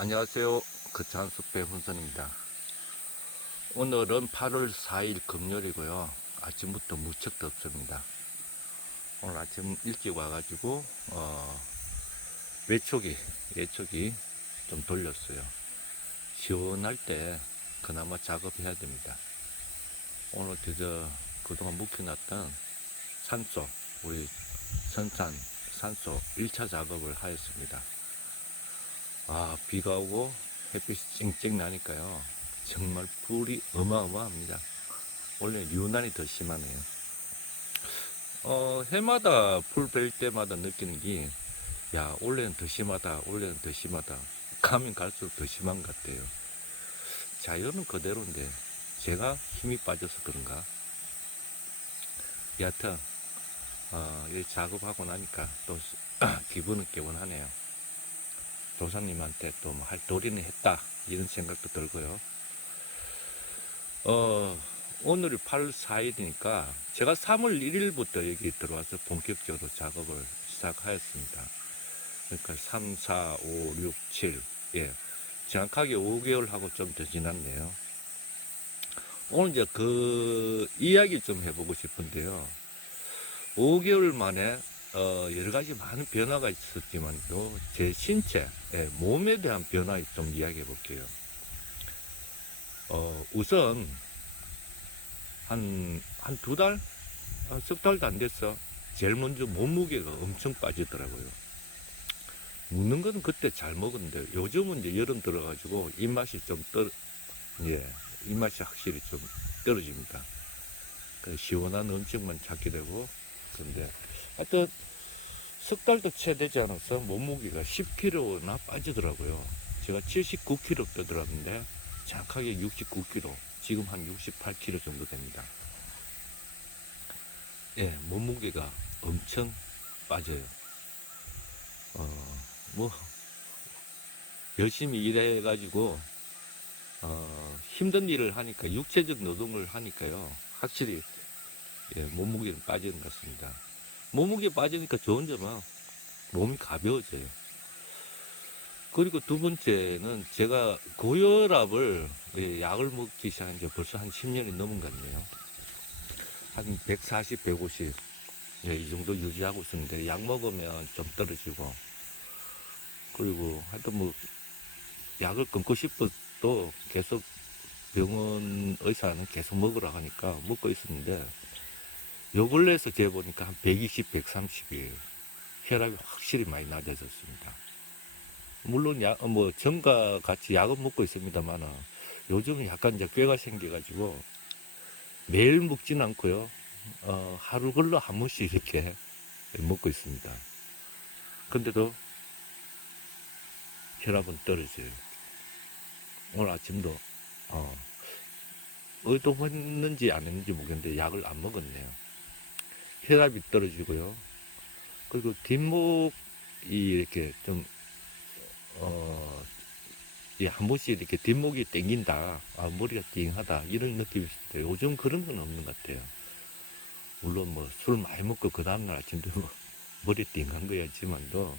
안녕하세요. 그찬숲의 훈선입니다. 오늘은 8월 4일 금요일이고요. 아침부터 무척 덥습니다. 오늘 아침 일찍 와가지고, 어, 외촉이, 외촉이 좀 돌렸어요. 시원할 때 그나마 작업해야 됩니다. 오늘 그저 그동안 묵혀놨던 산소, 우리 선산 산소 1차 작업을 하였습니다. 아, 비가 오고 햇빛이 쨍쨍 나니까요. 정말 불이 어마어마합니다. 원래 유난히 더 심하네요. 어, 해마다 불 뺄 때마다 느끼는 게, 야, 올해는 더 심하다, 올해는 더 심하다. 가면 갈수록 더 심한 것 같아요. 자연은 그대로인데, 제가 힘이 빠져서 그런가? 여하튼, 어, 이 작업하고 나니까 또 기분은 개운하네요. 조사님한테 또 뭐 할 도리는 했다 이런 생각도 들고요. 어 오늘이 8월 4일이니까 제가 3월 1일부터 여기 들어와서 본격적으로 작업을 시작하였습니다. 그러니까 3, 4, 5, 6, 7, 예 정확하게 5개월 하고 좀 더 지났네요. 오늘 이제 그 이야기 좀 해보고 싶은데요. 5개월 만에 어, 여러 가지 많은 변화가 있었지만도 제 신체, 예, 몸에 대한 변화 좀 이야기해 볼게요. 어, 우선 한, 한 두 달? 한 석 달도 안 됐어. 제일 먼저 몸무게가 엄청 빠지더라고요. 먹는 거는 그때 잘 먹었는데 요즘은 이제 여름 들어가지고 입맛이 좀 떨, 예, 입맛이 확실히 좀 떨어집니다. 그 시원한 음식만 찾게 되고, 근데 하여튼 석 달도 채 되지 않아서 몸무게가 10kg나 빠지더라고요. 제가 79kg 빼들었는데 정확하게 69kg, 지금 한 68kg 정도 됩니다. 예, 몸무게가 엄청 빠져요. 어, 뭐 열심히 일해가지고 어, 힘든 일을 하니까 육체적 노동을 하니까요, 확실히 예, 몸무게는 빠지는 것 같습니다. 몸무게 빠지니까 좋은 점은 몸이 가벼워져요. 그리고 두 번째는 제가 고혈압을 예, 약을 먹기 시작한 지 벌써 한 10년이 넘은 것 같네요. 한 140, 150, 예, 이 정도 유지하고 있었는데 약 먹으면 좀 떨어지고 그리고 하여튼 뭐 약을 끊고 싶어도 계속 병원 의사는 계속 먹으라 하니까 먹고 있었는데 요 근래에서 재보니까 한 120, 130일 혈압이 확실히 많이 낮아졌습니다. 물론 약, 어, 뭐 전과 같이 약은 먹고 있습니다만 요즘은 약간 이제 꾀가 생겨가지고 매일 먹진 않고요. 어, 하루 걸러 한 번씩 이렇게 먹고 있습니다. 근데도 혈압은 떨어져요. 오늘 아침도 어, 의도했는지 안 했는지 모르겠는데 약을 안 먹었네요. 혈압이 떨어지고요. 그리고 뒷목이 이렇게 좀, 어, 예, 한 번씩 이렇게 뒷목이 땡긴다. 아, 머리가 띵하다. 이런 느낌이 있어요. 요즘 그런 건 없는 것 같아요. 물론 뭐 술 많이 먹고 그 다음날 아침도 뭐 머리 띵한 거였지만도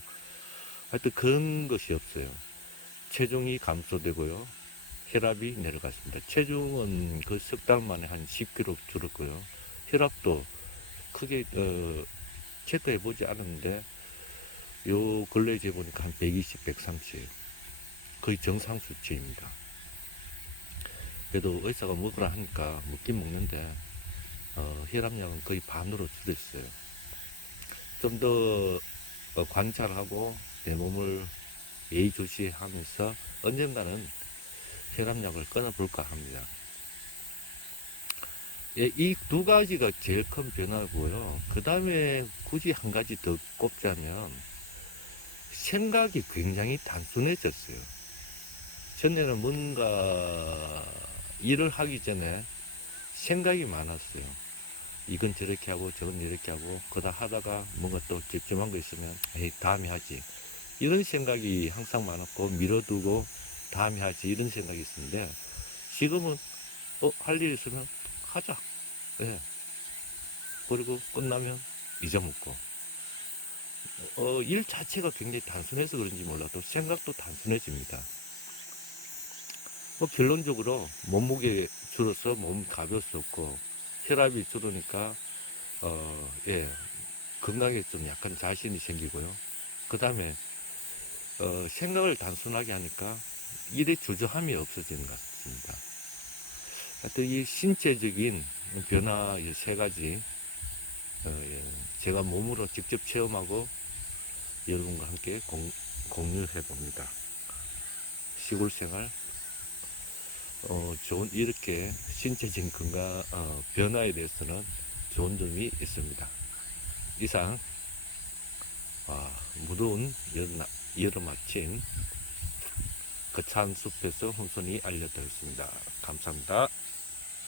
하여튼 그런 것이 없어요. 체중이 감소되고요. 혈압이 내려갔습니다. 체중은 그 석 달 만에 한 10kg 줄었고요. 혈압도 크게 어, 체크해 보지 않았는데 요 근래 재 보니까 한 120, 130 거의 정상 수치입니다. 그래도 의사가 먹으라 하니까 먹긴 먹는데 어, 혈압약은 거의 반으로 줄였어요. 좀더 어, 관찰하고 내 몸을 예의조시하면서 언젠가는 혈압약을 끊어볼까 합니다. 예, 이두 가지가 제일 큰 변화고요. 그 다음에 굳이 한 가지 더 꼽자면 생각이 굉장히 단순해졌어요. 전에는 뭔가 일을 하기 전에 생각이 많았어요. 이건 저렇게 하고 저건 이렇게 하고 그다 하다가 뭔가 또 집중한 거 있으면 에이 다음에 하지 이런 생각이 항상 많았고 미뤄두고 다음에 하지 이런 생각이 있었는데 지금은 어, 할 일 있으면 하자. 예. 그리고 끝나면 잊어먹고. 어, 일 자체가 굉장히 단순해서 그런지 몰라도 생각도 단순해집니다. 뭐 결론적으로 몸무게 줄어서 몸 가벼웠었고 혈압이 줄으니까 어, 예, 건강에 좀 약간 자신이 생기고요. 그 다음에 어, 생각을 단순하게 하니까 일의 주저함이 없어지는 것 같습니다. 하여튼 이 신체적인 변화 이세 가지 어, 예, 제가 몸으로 직접 체험하고 여러분과 함께 공, 공유해 봅니다. 시골 생활 어, 좋은 이렇게 신체적인 건강 어, 변화에 대해서는 좋은 점이 있습니다. 이상 아, 무더운 여름, 여름 아침 거창 숲에서 혼선이 알려드렸습니다. 감사합니다.